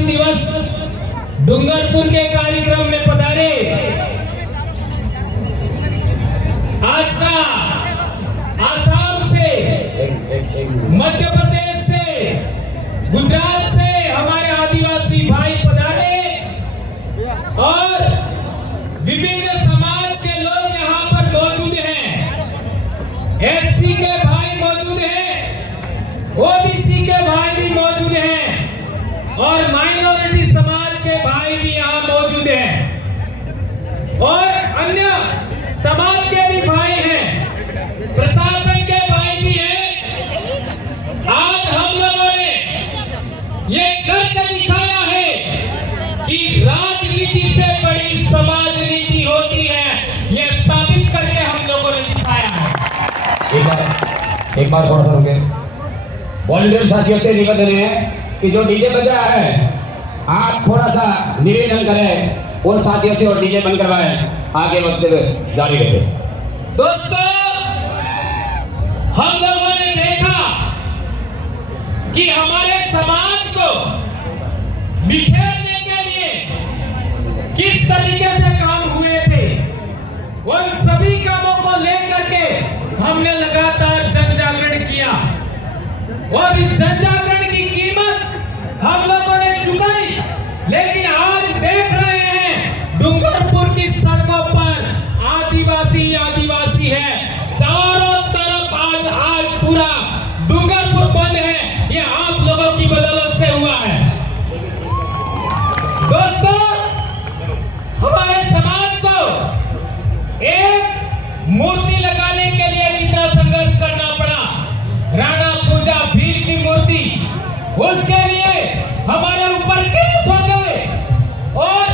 आदिवासी दिवस डूंगरपुर के कार्यक्रम में पधारे आज का आसाम से, मध्य प्रदेश से, गुजरात से हमारे आदिवासी भाई पधारे और विभिन्न समाज के लोग यहाँ पर मौजूद हैं। एससी के भाई मौजूद हैं, ओबीसी के भाई भी मौजूद हैं और माइनॉरिटी समाज के भाई भी यहाँ मौजूद हैं और अन्य समाज के भी भाई हैं, प्रशासन के भाई भी हैं। आज हम लोगों ने ये करके दिखाया है कि राजनीति से बड़ी समाज नीति होती है, ये साबित करके हम लोगों ने दिखाया है। एक बार थोड़ा सा रुके। वॉलंटियर साथियों से निवेदन है कि जो डीजे बज रहा है आप थोड़ा सा निवेदन करें उन साथियों से और डीजे बंद करवाएं, आगे वक्त जारी रखें। दोस्तों, हम लोगों ने देखा कि हमारे समाज को बिखेरने के लिए किस तरीके से काम हुए थे। उन सभी कामों को लेकर के हमने लगातार जन जागरण किया और इस जन जागरण की कीमत हम लोगों ने चुकाई। लेकिन आज देख रहे हैं डूंगरपुर की सड़कों पर आदिवासी आदिवासी है, चारों तरफ आज पूरा डूंगरपुर बंद है। ये आप लोगों की बदौलत से हुआ है। दोस्तों, हमारे समाज को एक मूर्ति लगाने के लिए कितना संघर्ष करना पड़ा। राणा पूजा भील की मूर्ति, उसके लिए हमारे ऊपर केस हो गए और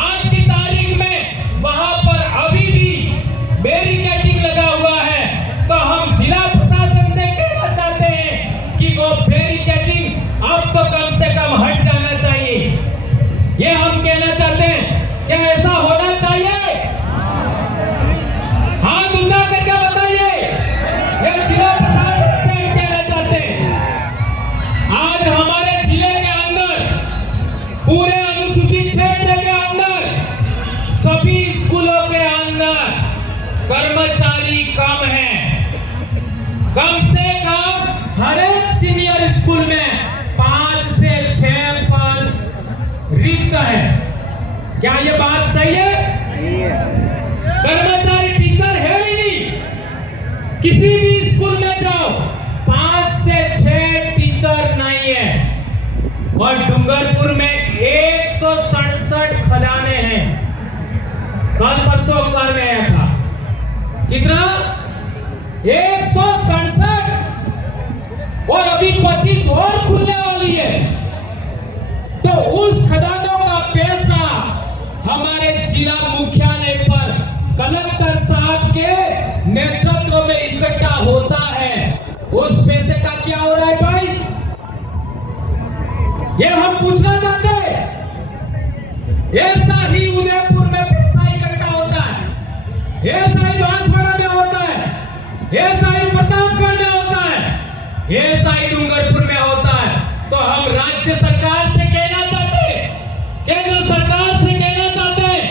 आज की तारीख में वहां पर अभी भी बैरिकेडिंग लगा हुआ है। तो हम जिला प्रशासन से कहना चाहते हैं कि वो बैरिकेडिंग अब तो कम से कम हट जाना चाहिए। ये हम कहना चाहते हैं, क्या ऐसा होना चाहिए? हाथ उठा करके बताइए। ये जिला प्रशासन से हम कहना चाहते हैं। आज हमारे जिले के अंदर, पूरे अनुसूचित क्षेत्र के अंदर, सभी स्कूलों के अंदर कर्मचारी कम हैं। कम से कम हर एक सीनियर स्कूल में 5 से 6 पद रिक्त है। क्या ये बात सही है? कर्मचारी टीचर है ही नहीं। किसी भी स्कूल में जाओ 5 से 6 टीचर नहीं है। और डूंगरपुर में 167 खदानें हैं। कल परसों अखबार में आया था, कितना? 167 और अभी 25 और खुलने वाली है। तो उस खदानों का पैसा हमारे जिला मुख्यालय पर कलेक्टर साहब के नेतृत्व में इकट्ठा होता है। उस पैसे का क्या हो रहा है भाई? ये हम पूछना चाहते हैं। ऐसा ही उदयपुर में पैसा इकट्ठा होता है, ऐसा ही बांसवाड़ा में होता है, ऐसा ही प्रतापगढ़ में होता है, ऐसा ही डूंगरपुर में होता है। तो हम राज्य सरकार से कहना चाहते हैं, केंद्र सरकार से कहना चाहते हैं,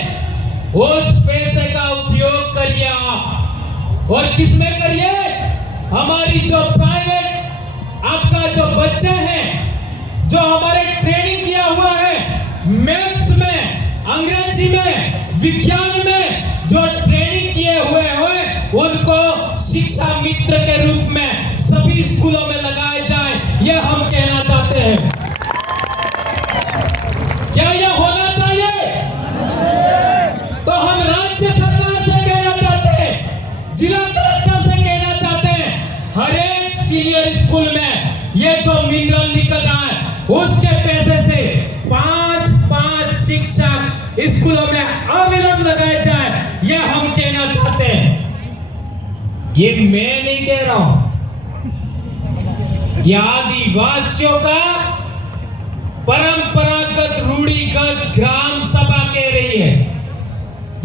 उस पैसे का उपयोग करिए आप। और किसमें करिए? हमारी जो प्राइवेट आपका जो बच्चे हैं, जो हमारे ट्रेनिंग किया हुआ है मैथ्स में, अंग्रेजी में, विज्ञान में जो ट्रेनिंग किए हुए उनको शिक्षा मित्र के रूप में सभी स्कूलों में लगाए जाए, यह हम कहना चाहते हैं। क्या यह होना चाहिए? तो हम राज्य सरकार से कहना चाहते हैं, जिला कलेक्टर से कहना चाहते हैं, हर एक सीनियर स्कूल में ये जो मिनरल निकल रहा है उसके पैसे से 5 शिक्षक स्कूलों में अविलंब लगाए जाए, यह हम कहना चाहते हैं। ये मैं नहीं कह रहा हूं, ये आदिवासियों का परंपरागत रूढ़िगत ग्राम सभा कह रही है।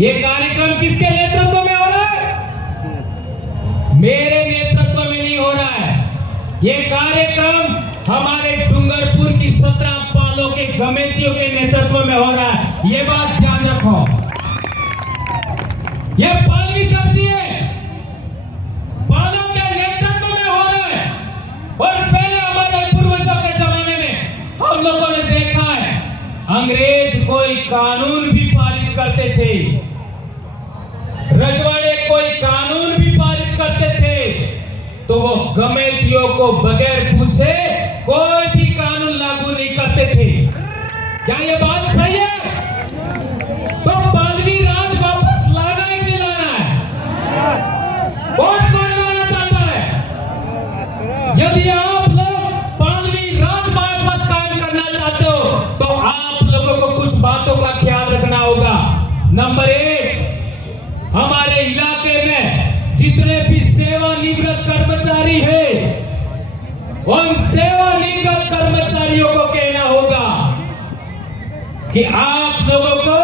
ये कार्यक्रम किसके नेतृत्व में हो रहा है? मेरे नेतृत्व में नहीं हो रहा है। ये कार्यक्रम हमारे डूंगरपुर की 17 पालों के कमेटियों के नेतृत्व में हो रहा है। ये बात ध्यान रखो। ये पालवी करती है, पालों के नेतृत्व में हो रहा है। और पहले हमारे पूर्वजों के जमाने में हम लोगों ने देखा है, अंग्रेज कोई कानून भी पारित करते थे, रजवाड़े कोई कानून भी पारित करते थे, तो वो कमेटियों को बगैर पूछे कोई भी कानून लागू नहीं करते थे। क्या ये बात सही है? तो पालवी राज वापस लाना है कि लाना है? कौन लाना चाहता है? यदि आप लोग पालवी राज वापस कायम करना चाहते हो तो आप लोगों को कुछ बातों का ख्याल रखना होगा। नंबर 1, हमारे इलाके में जितने भी सेवानिवृत्त कर्मचारी हैं, उन सेवानिवृत्त कर्मचारियों को कहना होगा कि आप लोगों को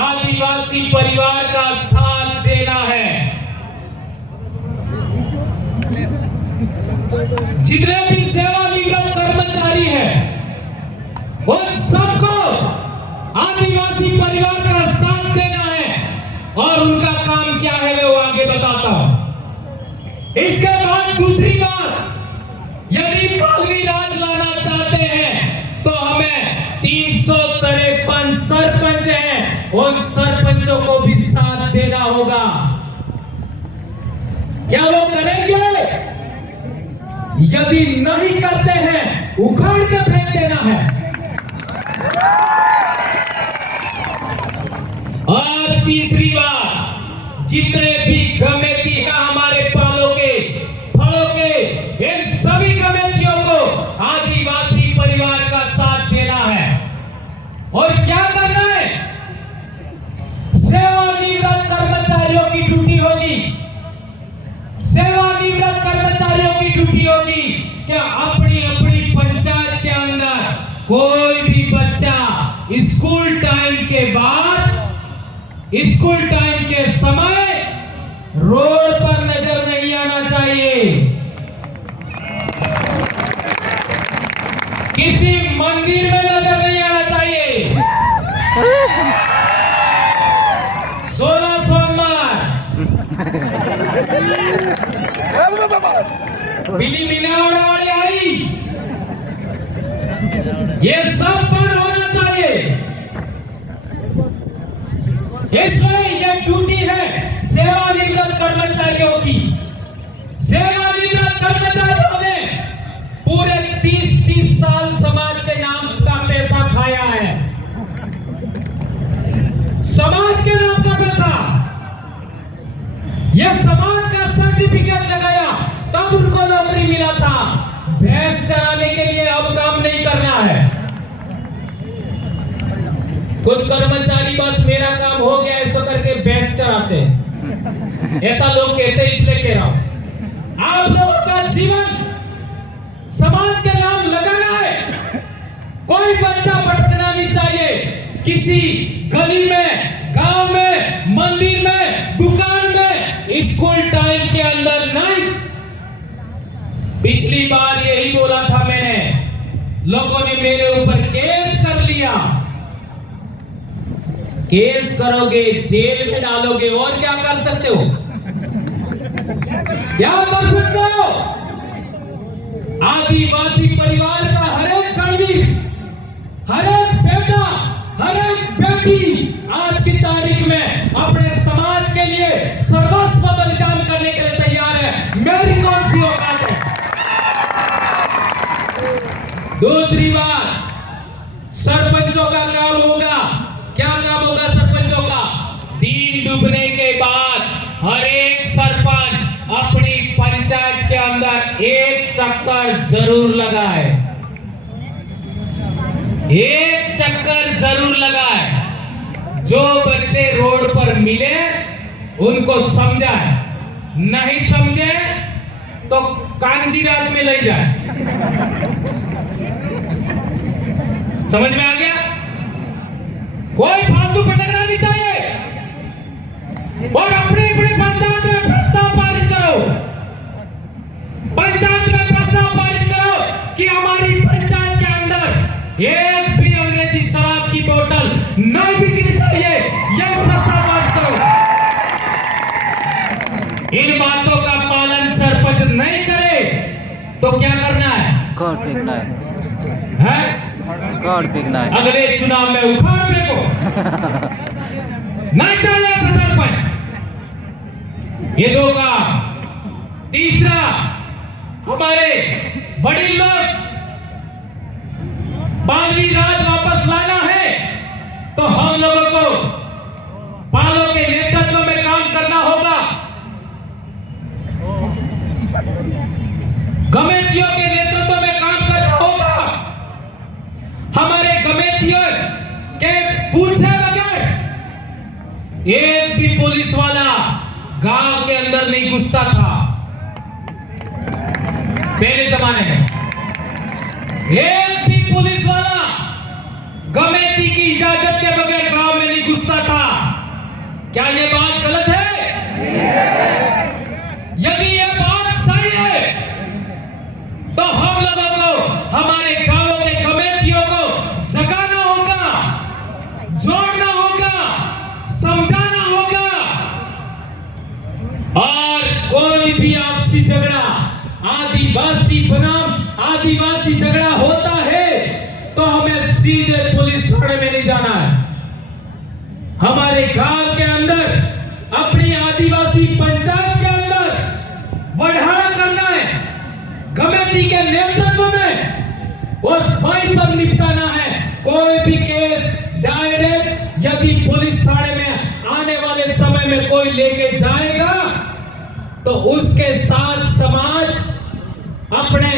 आदिवासी परिवार का साथ देना है। जितने भी सेवानिवृत्त कर्मचारी हैं, उन सबको आदिवासी परिवार का साथ देना है। और उनका काम क्या है मैं वो आगे बताता हूं। इसके बाद दूसरी बात, यदि पालवी राज लाना चाहते हैं तो हमें 353 सरपंच हैं, उन सरपंचों को भी साथ देना होगा। क्या वो करेंगे? यदि नहीं करते हैं उखाड़ के फेंक देना है। और तीसरी बात, जितने भी कमेटी है हमारे पालों के, फलों के, इन सभी कमेटियों को आदिवासी परिवार का साथ देना है। और क्या करना है? सेवानिवृत्त कर्मचारियों की ड्यूटी होगी, सेवानिवृत्त कर्मचारियों की ड्यूटी होगी कि अपनी अपनी पंचायत के अंदर कोई भी बच्चा स्कूल टाइम के बाद, स्कूल टाइम के समय रोड पर नजर नहीं आना चाहिए, किसी मंदिर में नजर नहीं आना चाहिए। 16 सोमवार बिली मिलावड़ा वाले आई, ये सब बंद होना चाहिए। इसलिए ये ड्यूटी है सेवानिवृत्त कर्मचारियों की। सेवानिवृत्त कर्मचारियों ने पूरे 30 साल समाज के नाम का पैसा खाया है, समाज के नाम का पैसा। यह समाज का सर्टिफिकेट लगाया तब उनको नौकरी मिला था। भैंस चराने के लिए अब काम नहीं करना है। कुछ कर्मचारी बस मेरा काम हो गया ऐसा करके भैंस चराते हैं, ऐसा लोग कहते हैं, इसलिए कह रहा हूं। आप लोगों का जीवन समाज के नाम लगाना है। कोई बच्चा भटकना नहीं चाहिए, किसी गली में, गांव में, मंदिर में, दुकान में, स्कूल टाइम के अंदर नहीं। पिछली बार यही बोला था मैंने, लोगों ने मेरे ऊपर केस कर लिया। केस करोगे, जेल में डालोगे, और क्या कर सकते हो? क्या कर सकते हो? आदिवासी परिवार का हर एक कर्मी, हर एक बेटा, हर एक बेटी आज की तारीख में अपने समाज के लिए सर्वस्व बलिदान करने के लिए तैयार है। मेरी कौन सी औकात है? दूसरी बात, सरपंचों का काम होगा। क्या काम होगा सरपंचों का? दिन डूबने के बाद हर एक सरपंच अपनी पंचायत के अंदर एक चक्कर जरूर लगाए, एक चक्कर जरूर लगाए। जो बच्चे रोड पर मिले उनको समझाए, नहीं समझे तो कांजी रात में ले जाए। समझ में आ गया? कोई फालतू भटकना नहीं चाहिए। और अपनी अपनी पंचायत में प्रस्ताव पारित करो, पंचायत में प्रस्ताव पारित करो कि हमारी इन बातों का पालन सरपंच नहीं करे तो क्या करना है? गॉड फेंकना है? गॉड फेंकना है। अगले चुनाव में उखाड़ने को नहीं चाहिए ऐसा सरपंच। ये दो का। तीसरा, हमारे बड़ी लोग 12वीं राज वापस लाना है तो हम लोगों को पालों के नेतृत्व में काम करना होगा, कमेटियों के नेतृत्व में काम करना होगा। हमारे कमेटियों के पूछे बगैर एक भी पुलिस वाला गांव के अंदर नहीं घुसता था पहले जमाने में। एक भी पुलिस वाला कमेटी की इजाजत के बगैर गांव में नहीं घुसता था। क्या ये बात गलत है? यदि ये बात सही है तो हम लोगों को हमारे गांवों के कमेटियों को जगाना होगा, जोड़ना होगा, समझाना होगा। और कोई भी आपसी झगड़ा आदिवासी बनाम आदिवासी झगड़ा होता है तो हमें सीधे पुलिस थाने में नहीं जाना है। हमारे गांव के अंदर, अपनी आदिवासी पंचायत के अंदर बढ़ाना करना है, कमेटी के नेतृत्व में और वहीं पर निपटाना है। कोई भी केस डायरेक्ट यदि पुलिस थाने में आने वाले समय में कोई लेके जाएगा तो उसके साथ समाज अपने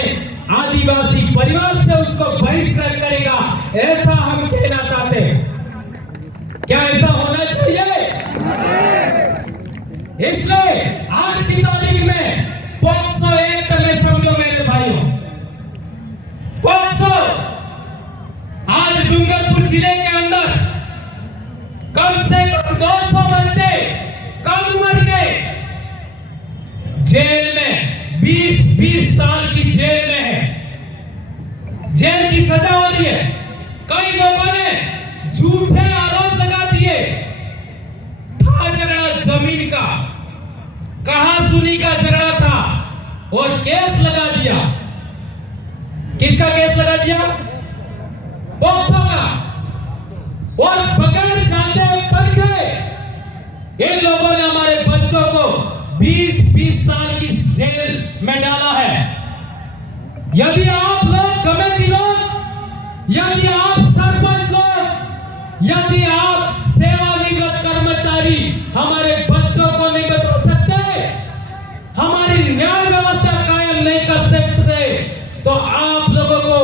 आदिवासी परिवार से उसको बहिष्कार करेगा, ऐसा हम कहना चाहते हैं। क्या ऐसा होना चाहिए? इसलिए आज की तारीख में पॉक्सो एक्ट में समझो मेरे भाइयों, पॉक्सो आज डूंगरपुर जिले के अंदर कम से कम 200 बच्चे कम उम्र के जेल में 20-20 साल की जेल में है, जेल की सजा हो रही है। कई लोगों ने झूठे आरोप लगा दिए, था झगड़ा जमीन का, कहां सुनी का झगड़ा था और केस लगा दिया। किसका केस लगा दिया? पॉक्सो का। और बगैर जांचे परखे इन लोगों ने हमारे बच्चों को 20-20 साल की जेल में डाला है। यदि आप लोग कमेटी लोग, यदि आप सरपंच लोग, यदि आप सेवानिवृत्त कर्मचारी हमारे बच्चों को नहीं बचा सकते, हमारी न्याय व्यवस्था कायम नहीं कर सकते, तो आप लोगों को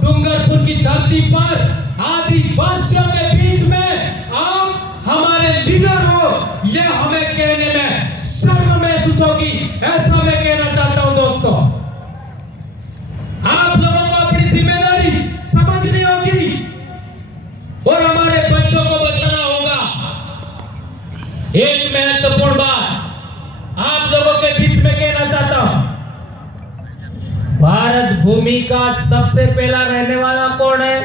डूंगरपुर की धरती पर आदिवासियों के बीच में आप हमारे लीडर हो, यह हमें कहने में शर्म महसूस होगी। ऐसा मैं कहना चाहता हूं दोस्तों। आप लोगों को अपनी जिम्मेदारी समझनी होगी और हमारे बच्चों को बचाना होगा। एक महत्वपूर्ण बात आप लोगों के बीच में कहना चाहता हूं। भारत भूमि का सबसे पहला रहने वाला कौन है?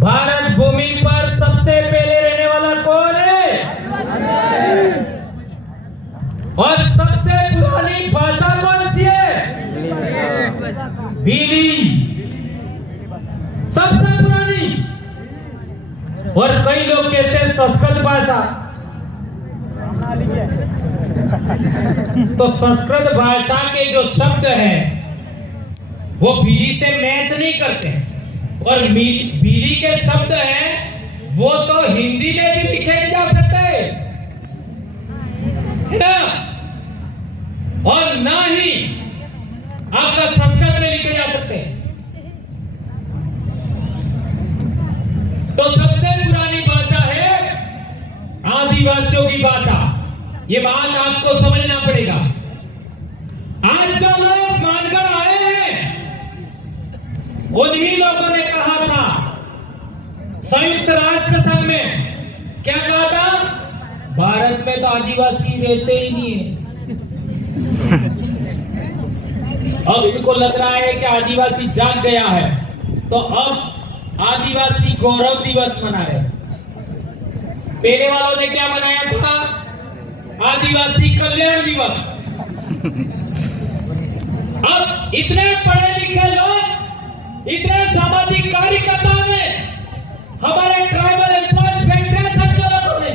भारत भूमि पर सबसे पहले रहने वाला कौन है? और सबसे पुरानी भाषा कौन सी है? भीली। सबसे पुरानी। और कई लोग कहते हैं संस्कृत भाषा। तो संस्कृत भाषा के जो शब्द हैं वो भीली से मैच नहीं करते, और भीली के शब्द हैं वो तो हिंदी में भी लिखे नहीं जा सकते है ना, और ना ही आपका संस्कृत में लिखे जा सकते। तो सबसे पुरानी भाषा है आदिवासियों की भाषा। ये बात आपको समझना पड़ेगा। आज जो लोग मानकर आए हैं उन्हीं लोगों ने कहा था संयुक्त राष्ट्र संघ में, क्या कहा था? भारत में तो आदिवासी रहते ही नहीं है। अब इनको लग रहा है कि आदिवासी जाग गया है, तो अब आदिवासी गौरव दिवस मना रहे। पहले वालों ने क्या मनाया था? आदिवासी कल्याण दिवस। अब इतने पढ़े लिखे लोग, इतने सामाजिक कार्यकर्ता ने, हमारे ट्राइबल एम्प्लॉयज फेडरेशन के लोगों ने,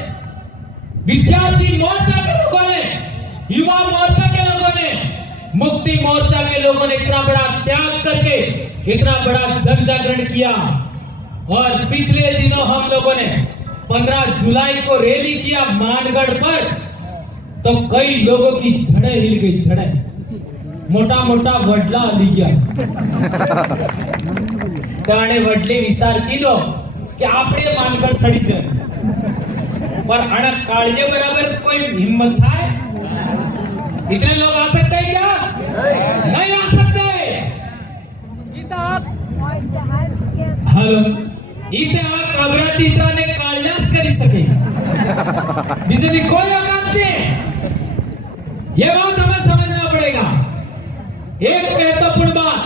विद्यार्थी मोर्चा के लोगों ने, युवा मोर्चा के लोगों ने, मुक्ति मोर्चा के लोगों ने इतना बड़ा त्याग करके इतना बड़ा जन जागरण किया। और पिछले दिनों हम लोगों ने 15 जुलाई को रैली किया मानगढ़ पर, तो कई लोगों की जड़ें हिल गई, जड़ें मोटा मोटा वडला ली गया। त्याने वडले विचार किलो कि आपणे मानगढ़ सड़ी जाए, पर अड़क काळजे बराबर कोई हिम्मत था? इतने लोग आ सकते हैं क्या? नहीं आ सकते। हेलो, इथे आ कबराटीचा ने काळजास करी सके, बिजली कोई औकात नहीं। ये बात हमें समझना पड़ेगा। एक महत्वपूर्ण बात,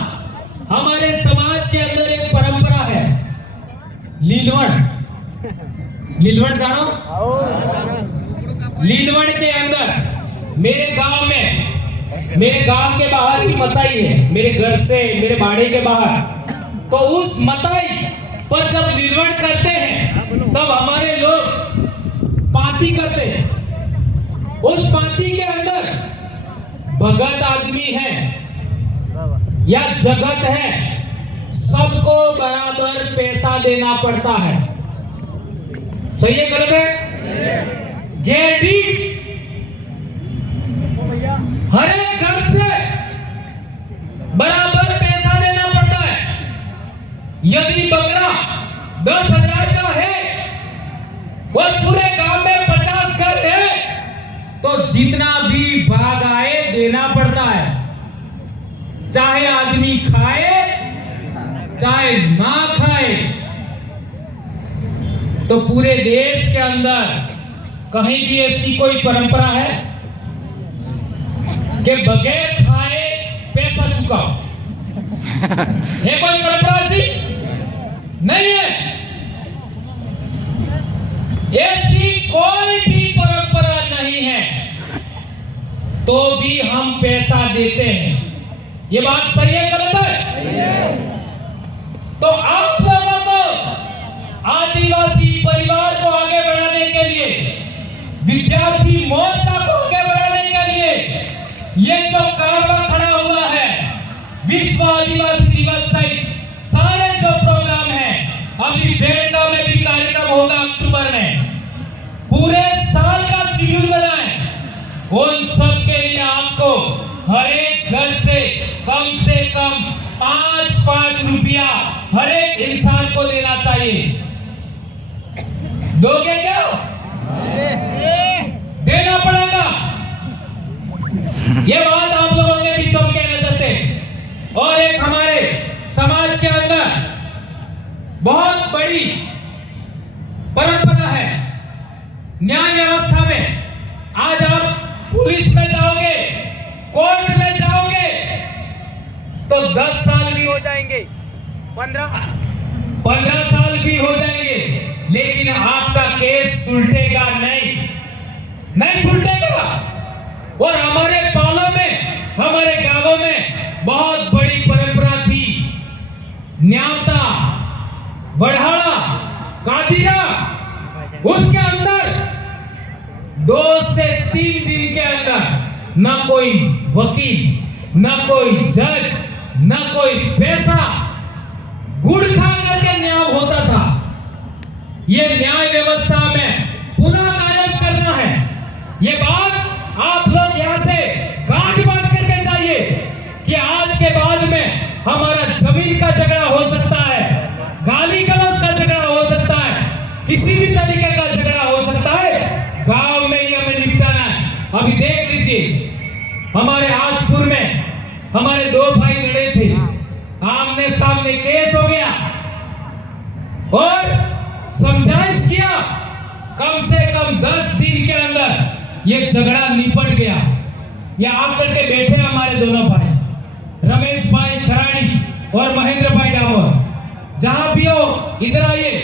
हमारे समाज के अंदर एक परंपरा है, लीलवण। लीलवण जानो? लीलवण के अंदर मेरे गांव के बाहर ही मताई है, मेरे घर से मेरे बाड़े के बाहर। तो उस मताई पर जब लीलवण करते हैं तब हमारे लोग पाती करते हैं। उस पाती के अंदर भगत आदमी है या जगत है, सबको बराबर पैसा देना पड़ता है। सही है गलत है? गेडी हर एक घर से बराबर पैसा देना पड़ता है। यदि बकरा 10,000 का है और पूरे गांव में 50 घर है, तो जितना भी भाग आए देना पड़ता है। चाहे आदमी खाए चाहे मां खाए। तो पूरे देश के अंदर कहीं भी ऐसी कोई परंपरा है कि बगैर खाए पैसा चुकाओ? है कोई परंपरा ऐसी? नहीं है। ऐसी कोई भी परंपरा नहीं है, तो भी हम पैसा देते हैं। ये बात सही है गलत है? तो आप लोगों को, आदिवासी परिवार को आगे बढ़ाने के लिए, विद्यार्थी मोर्चा को आगे बढ़ाने के लिए ये जो कारवा खड़ा हुआ है, विश्व आदिवासी दिवस सहित सारे जो प्रोग्राम है, अभी बेलदा में भी कार्यक्रम होगा अक्टूबर में, पूरे साल का शेड्यूल बना है। उन सब के लिए आपको हर एक घर से कम 5-5 रुपया हर एक इंसान को देना चाहिए। दोगे क्या? देना पड़ेगा। ये बात आप लोगों के बीच हम कहना चाहते हैं। और एक हमारे समाज के अंदर बहुत बड़ी परंपरा है न्याय व्यवस्था में। आज आप पुलिस में जाओगे, कोर्ट में जाओगे तो 10 साल भी हो जाएंगे, 15 साल भी हो जाएंगे, लेकिन आपका केस सुलटेगा नहीं सुलटेगा। और हमारे पालों में, हमारे गांवों में बहुत बड़ी परंपरा थी। न्यावता, बढ़ाड़ा, कादिरा, उसके अंदर 2 से 3 दिन के अंदर ना कोई वकील, ना कोई जज, ना कोई पैसा, गुड़ खा करके न्याय होता था। ये न्याय व्यवस्था में पुनः कायम करना है। ये बात आप लोग यहाँ से गांठ बांध करके चाहिए कि आज के बाद में हमारा जमीन का झगड़ा हो सकता है, गाली गलौज का झगड़ा हो सकता है, किसी भी तरीके का झगड़ा हो सकता है, गांव में ही हमें निपटाना है। अभी देख लीजिए, हमारे आजपुर में हमारे 2 भाई लड़े थे, आमने सामने केस हो गया और समझाइश किया, कम से कम 10 दिन के अंदर ये झगड़ा निपट गया। ये आकर के बैठे हमारे दोनों भाई, रमेश भाई खराड़ी और महेंद्र भाई डामोर। जहां भी हो इधर आइए।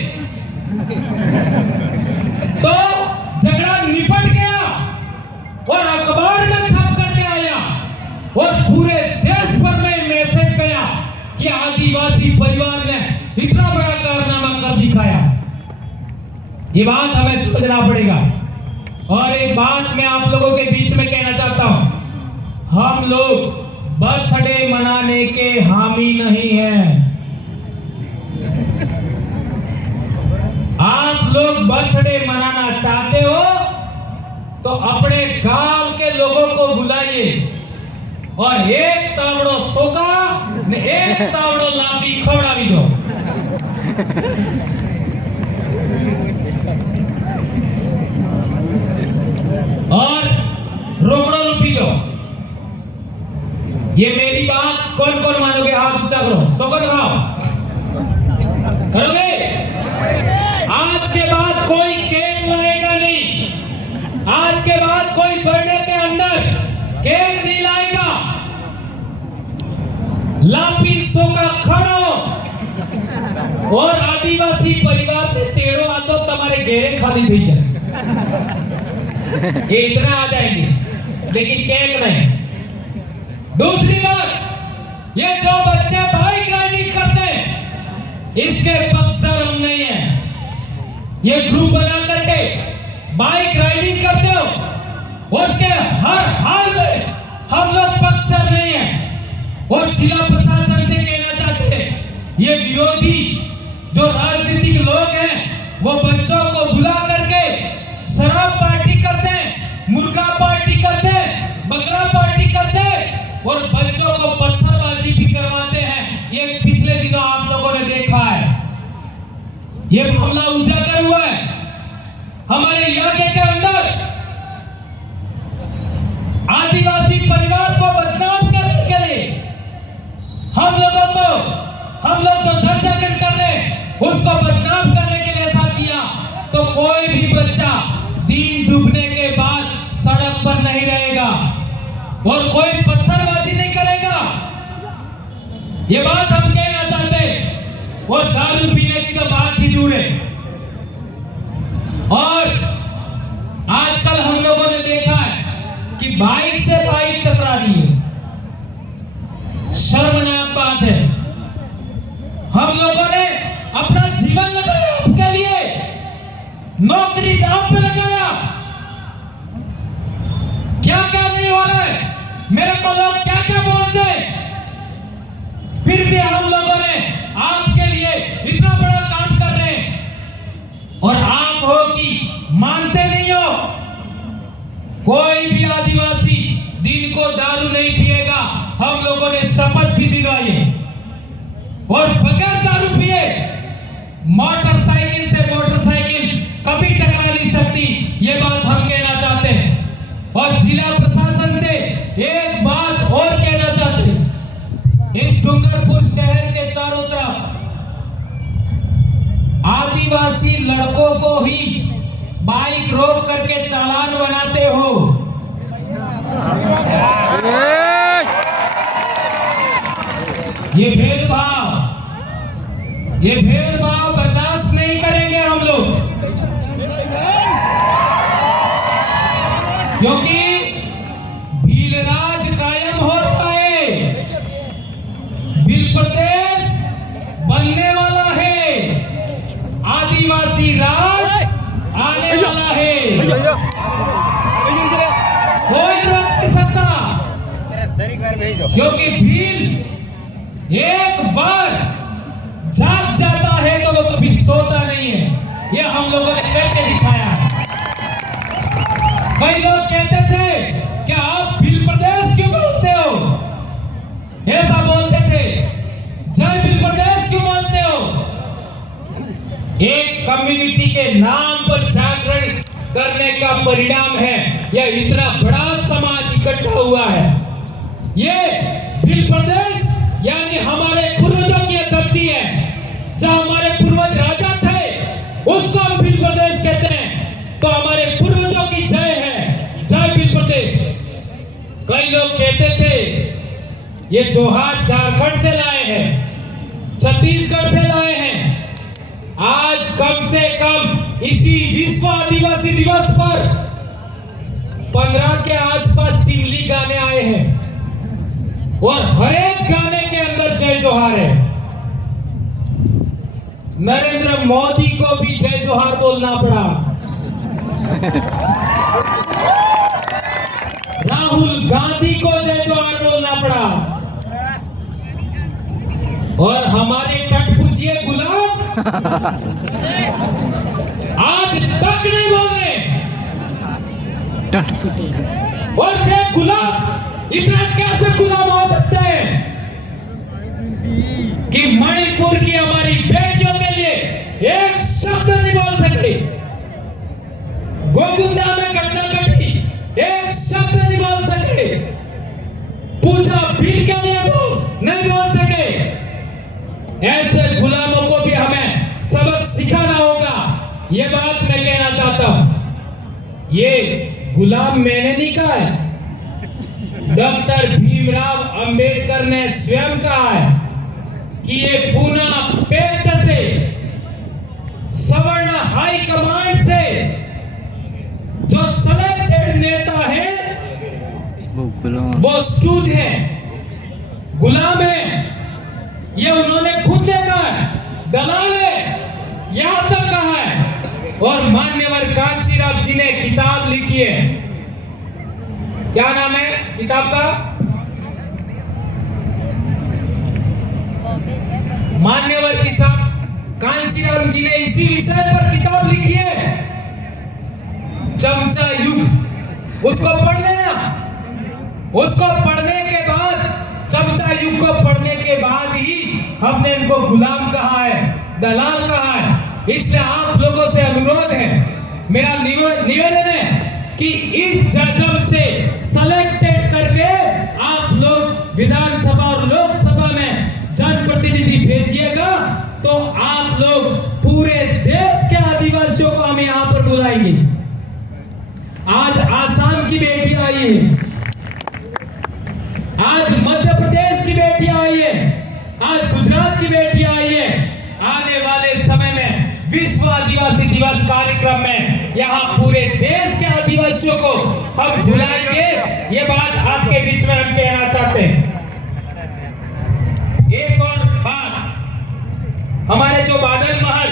तो झगड़ा निपट गया पूरे देश भर में मैसेज गया कि आदिवासी परिवार ने इतना बड़ा कारनामा कर दिखाया। ये बात हमें समझना पड़ेगा। और एक बात मैं आप लोगों के बीच में कहना चाहता हूं, हम लोग बर्थडे मनाने के हामी नहीं हैं। आप लोग बर्थडे मनाना चाहते हो तो अपने गांव के लोगों को बुलाइए और एक तावड़ो सोका ने एक तावड़ो लापी खवड़ा भी दो। और रोकड़ो रुपी दो। ये मेरी बात कौन कौन मानोगे? हाथ ऊंचा करो, सोको दिखाओ। करोगे? आज के बाद कोई केक लाएगा नहीं। आज के बाद कोई बर्थडे के अंदर केक नहीं लाएगा। लापी सोका खड़ो और आदिवासी परिवार से तेड़ो आ तो तुम्हारे घेरे खाली थी जाए। ये इतना आ जाएंगे, लेकिन केक नहीं। दूसरी बात, ये जो बच्चे बाइक राइडिंग करते हैं, इसके पक्षधर हम नहीं है। ये ग्रुप बना करके बाइक राइडिंग करते हो, उसके हर हाल में हम लोग पक्षधर नहीं है। और जिला प्रशासन से कहना चाहते हैं, ये विरोधी जो राजनीतिक लोग हैं, वो बच्चों को बुला करके शराब पार्टी करते हैं, मुर्गा पार्टी करते हैं, बकरा पार्टी करते हैं और बच्चों को पत्थरबाजी भी करवाते हैं। ये पिछले दिनों आप लोगों ने देखा है। ये मामला उजागर हुआ है हमारे इलाके के अंदर। आदिवासी परिवार को बदनाम करने के लिए हम लोग तो धरजकड़ कर रहे, उसको बदनाम करने के लिए ऐसा किया तो कोई भी बच्चा दिन डूबने के बाद सड़क पर नहीं रहेगा और कोई पत्थरबाजी नहीं करेगा। ये बात हम कहना चाहते। और दारू पीने की तो बात ही दूर है। और आजकल हम लोगों ने देखा है कि बाइक से बाइक टकरा दी है। शर्मनाक बात है। हम लोगों ने अपना जीवन लगाया आपके लिए, नौकरी दांव पे लगाया। क्या क्या नहीं हो रहा है, मेरे को लोग क्या क्या बोलते हैं, फिर भी हम लोगों ने आपके लिए इतना बड़ा काम कर रहे हैं और आप हो कि मानते नहीं हो। कोई भी आदिवासी दिन को दारू नहीं पिएगा। हम लोगों ने शपथ भी दिलवाई है और बगैर दारू पिए मोटरसाइकिल से मोटरसाइकिल कभी टकरा नहीं सकती। ये बात हम कहना चाहते हैं। और जिला प्रशासन से एक बात और कहना चाहते हैं, इस डूंगरपुर शहर के चारों तरफ आदिवासी लड़कों को ही बाइक रोक करके चालान बनाते हो। ये भेदभाव बर्दाश्त नहीं करेंगे हम लोग, क्योंकि भीलराज कायम हो रहा है, भील प्रदेश बनने वाला है, आदिवासी राज आने वाला है। कोई रोक नहीं सकता, क्योंकि भील एक बार जाग जाता है तो वो कभी सोता नहीं है। ये हम लोगों ने करके दिखाया है। कई लोग कहते थे कि आप भील प्रदेश क्यों बोलते हो, ऐसा बोलते थे, जय भील प्रदेश क्यों बोलते हो। एक कम्युनिटी के नाम पर जागरण करने का परिणाम है यह इतना बड़ा समाज इकट्ठा हुआ है। ये भील प्रदेश यानी हमारे पूर्वजों की धरती है, जहां हमारे पूर्वज राजा थे उसको हम भील प्रदेश कहते हैं। तो हमारे पूर्वजों की जय है, जय भील प्रदेश। कई लोग कहते थे ये जोहार झारखंड से लाए हैं, छत्तीसगढ़ से लाए हैं। आज कम से कम इसी विश्व आदिवासी दिवस पर 15 के आसपास टिमली गाने आए हैं। और हर एक गाने के अंदर जय जोहार है। नरेंद्र मोदी को भी जय जोहार बोलना पड़ा, राहुल गांधी को जय जोहार बोलना पड़ा, और हमारे कठपुतलिए गुलाम आज तक नहीं बोले। और फिर गुलाम इतना कैसे गुलाम हो सकते हैं कि मणिपुर की हमारी बेटियों के लिए एक शब्द नहीं बोल सकते, गोविंदा में घटना घटी एक शब्द नहीं बोल सके, पूजा बिल के लिए तो नहीं बोल सके। ऐसे गुलामों को भी हमें सबक सिखाना होगा, ये बात मैं कहना चाहता हूं। ये गुलाम मैंने नहीं कहा है, डॉक्टर भीमराव अंबेडकर ने स्वयं कहा है कि ये पूना पेट से सवर्ण हाई कमांड से जो सेलेक्टेड नेता है वो स्टूज है, गुलाम है, ये उन्होंने खुद देखा है, दलाल है, यहां तक कहा है। और मान्यवर कांशीराम जी ने किताब लिखी है, क्या नाम है किताब का? मान्यवर कांशीराम जी ने इसी विषय पर किताब लिखी है, चमचा युग। उसको पढ़ लेना, उसको पढ़ने के बाद, चमचा युग को पढ़ने के बाद ही हमने इनको गुलाम कहा है, दलाल कहा है। इसलिए आप लोगों से अनुरोध है, मेरा निवेदन है कि इस जजम से सेलेक्टेड करके आप लोग विधानसभा और लोकसभा में जनप्रतिनिधि भेजिएगा, तो आप लोग पूरे देश के आदिवासियों को हम यहाँ पर बुलाएंगे। आज आसाम की बेटी आई है, आज मध्य प्रदेश की बेटी आई है, आज गुजरात की बेटी आई है। आने वाले समय में विश्व आदिवासी दिवस कार्यक्रम में यहाँ पूरे देश के आदिवासियों को हम बुलाएंगे। ये बात आपके बीच में हम कहना चाहते हैं। एक और बात, हमारे जो बादल महल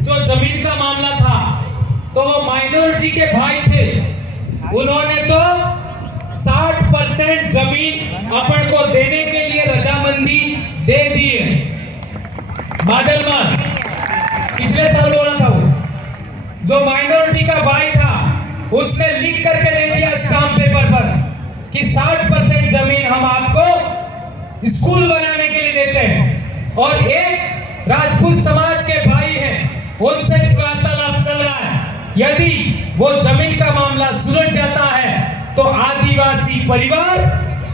जो जमीन का मामला था, तो वो माइनॉरिटी के भाई थे, उन्होंने तो 60% जमीन अपन को देने के लिए रजामंदी दे दी है। बादल महल पिछले साल बोला था, वो जो माइनॉरिटी का भाई था उसने लिख करके दे दिया स्टाम्प पेपर पर कि 60% जमीन हम आपको स्कूल बनाने के लिए देते हैं। और एक राजपूत समाज के भाई हैं, उनसे वार्तालाप चल रहा है, यदि वो जमीन का मामला सुलझ जाता है तो आदिवासी परिवार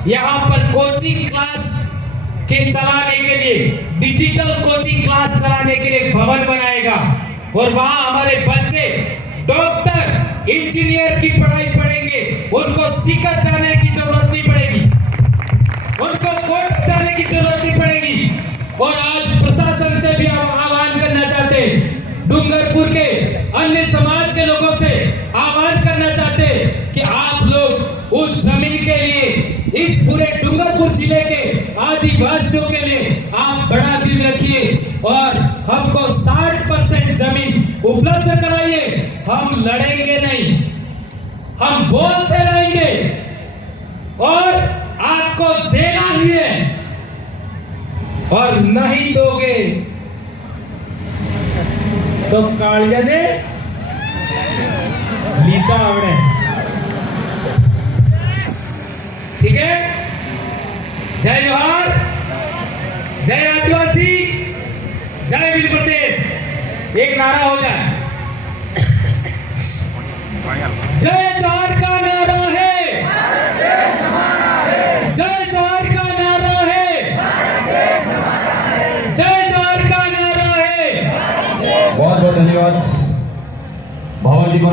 यहाँ पर कोचिंग क्लास के चलाने के लिए, डिजिटल कोचिंग क्लास चलाने के लिए एक भवन बनाएगा, और वहां हमारे बच्चे डॉक्टर इंजीनियर की पढ़ाई पढ़ेंगे। उनको सीकर जाने की जरूरत नहीं पड़ेगी, उनको कोर्ट जाने की जरूरत नहीं पड़ेगी। और आज प्रशासन से भी हम आह्वान करना चाहते हैं, डूंगरपुर के अन्य समाज के लोगों से आह्वान करना चाहते हैं कि आप लोग उस जमीन के लिए, इस पूरे डूंगरपुर जिले के आदिवासियों के लिए आप बड़ा दिल रखिए और हमको 60% जमीन उपलब्ध कराइए। हम लड़ेंगे नहीं, हम बोलते रहेंगे और आपको देना ही है, और नहीं दोगे तो कालिया ने लीता आवड़े। ठीक है, जय जोहार, जय आदिवासी, जय विल प्रदेश। एक नारा हो जाए, जय जोहार का नारा है, जय जोहार का नारा है, जय जोहार का नारा है। बहुत बहुत धन्यवाद भवन जी को।